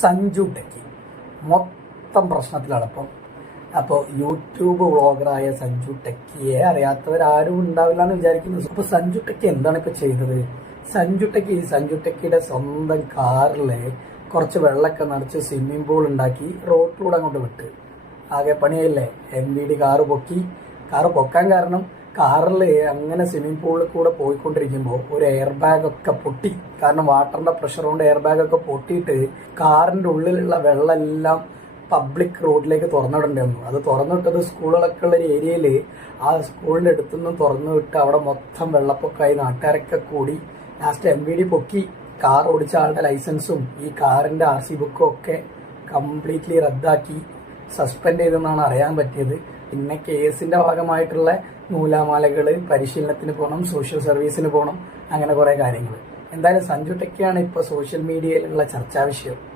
Sanju techie മൊത്തം പ്രശ്നത്തിലാണ് ഇപ്പം. അപ്പോൾ യൂട്യൂബ് വ്ളോഗറായ സഞ്ജു ടെക്കിയെ അറിയാത്തവരാരും ഉണ്ടാവില്ല എന്ന് വിചാരിക്കുന്നു. അപ്പോൾ സഞ്ജു ടെക്കി എന്താണ് ഇപ്പോൾ ചെയ്തത്? സഞ്ജു ടെക്കിയുടെ സ്വന്തം കാറിൽ കുറച്ച് വെള്ളമൊക്കെ നിറച്ച് സ്വിമ്മിംഗ് പൂൾ ഉണ്ടാക്കി റോഡിലൂടെ അങ്ങോട്ട് വിട്ട്. ആകെ പണിയല്ലേ. MVD കാറ് പൊക്കാൻ കാരണം കാറിൽ അങ്ങനെ സ്വിമ്മിംഗ് പൂളിൽ കൂടെ പോയിക്കൊണ്ടിരിക്കുമ്പോൾ ഒരു എയർ ബാഗ് ഒക്കെ പൊട്ടി. കാരണം വാട്ടറിന്റെ പ്രഷർ കൊണ്ട് എയർ ബാഗ് ഒക്കെ പൊട്ടിയിട്ട് കാറിന്റെ ഉള്ളിലുള്ള വെള്ളമെല്ലാം പബ്ലിക് റോഡിലേക്ക് തുറന്നിടേണ്ടി വന്നു. അത് തുറന്നിട്ടത് സ്കൂളുകളൊക്കെ ഉള്ള ഒരു ഏരിയയിൽ ആ സ്കൂളിന്റെ അടുത്തുനിന്ന് തുറന്നു വിട്ട് അവിടെ മൊത്തം വെള്ളപ്പൊക്കമായി. നാട്ടുകാരൊക്കെ കൂടി ലാസ്റ്റ് MVD പൊക്കി. കാർ ഓടിച്ച ആളുടെ ലൈസൻസും ഈ കാറിന്റെ RC ബുക്കും ഒക്കെ കംപ്ലീറ്റ്ലി റദ്ദാക്കി, സസ്പെൻഡ് ചെയ്തെന്നാണ് അറിയാൻ പറ്റിയത്. പിന്നെ കേസിന്റെ ഭാഗമായിട്ടുള്ള നൂലാമാലകൾ, പരിശീലനത്തിന് പോകണം, സോഷ്യൽ സർവീസിന് പോകണം, അങ്ങനെ കുറെ കാര്യങ്ങൾ. എന്തായാലും സഞ്ജു ടെക്കിയാണ് ഇപ്പോൾ സോഷ്യൽ മീഡിയയിലുള്ള ചർച്ചാ വിഷയം.